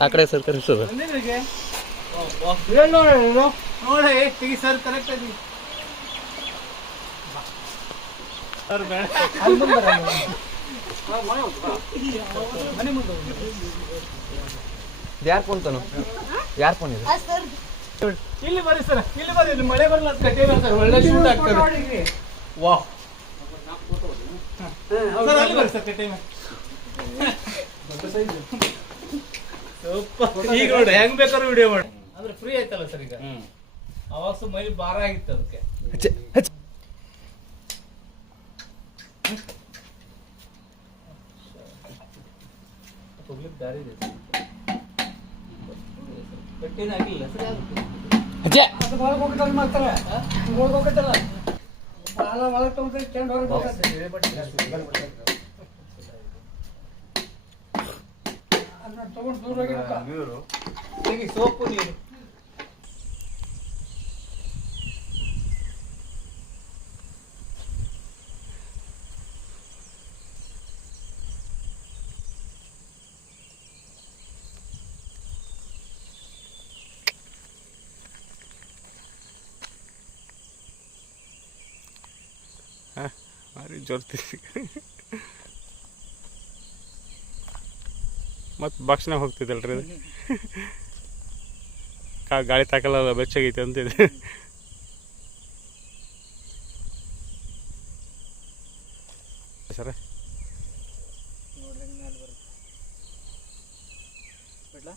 ಆ ಕಡೆ ಸರ್ ಕರೆಸೋದು ನೋಡಿ ತೆಗಿ ಸರ್ ಕರೆಕ್ಟ್ ಆಗಿ ಯಾರು ಫೋನ್ ತಾನು ಯಾರು ಫೋನ್ ಇದೆ ಇಲ್ಲಿ ಬರ್ರಿ ಸರ್ ಇಲ್ಲಿ ಬರ್ರಿ ಮಳೆ ಬರಲ್ಲ ಕಟ್ಟೆ ಸರ್ ಒಳ್ಳೆ ಶೂಟ್ ಆಗ್ತದೆ ವಾಹ್ ಸರ್ ಅಲ್ಲಿ ಬರ್ರಿ ಸರ್ ಕಟ್ಟೆ ಈಗ ನೋಡಿ ಹೆಂಗ್ ಬೇಕಾದ್ರೂ ವಿಡಿಯೋ ಮಾಡಿ ಅಂದ್ರೆ ಫ್ರೀ ಆಯ್ತಲ್ಲ ಸರ್ ಈಗ ಅವಾಗ ಮೈ ಭಾರ ಆಗಿತ್ತು ಅದಕ್ಕೆ ಹೋಗ್ಲಿಕ್ಕೆ ದಾರಿ ಇದೆ ಕಟ್ಟೇನ ಆಗಿಲ್ಲ ಸರ್ ಅದು ಒಳಗೆ ಹೋಗ್ತಲ್ಲ ಮಾಡ್ತಾರೆ ಒಳಗೆ ಹೋಗ್ತಲ್ಲ ಬಾಲ ಒಳಗೆ ತಗೊಂಡ್ರೆ ಚೆಂದ ಹೊರಗೆ ಅದನ್ನ ತಗೊಂಡು ದೂರ ಹೋಗಿ ತೆಗಿ ಸೋಪು ನೀರು ಭಾರಿ ಜೋರ್ತಿ ಮತ್ತು ಬಾಕ್ಸ್ನಾಗ ಹೋಗ್ತಿದ್ದಲ್ರಿ ಅದು ಗಾಳಿ ತಾಕಲ್ಲ ಬೆಚ್ಚಾಗೈತೆ ಅಂತಿದೆ ಸರ ನೋಡ್ರಿ ಮೇಲೆ ಬರುತ್ತೆ ಬಿಡ್ಲಾ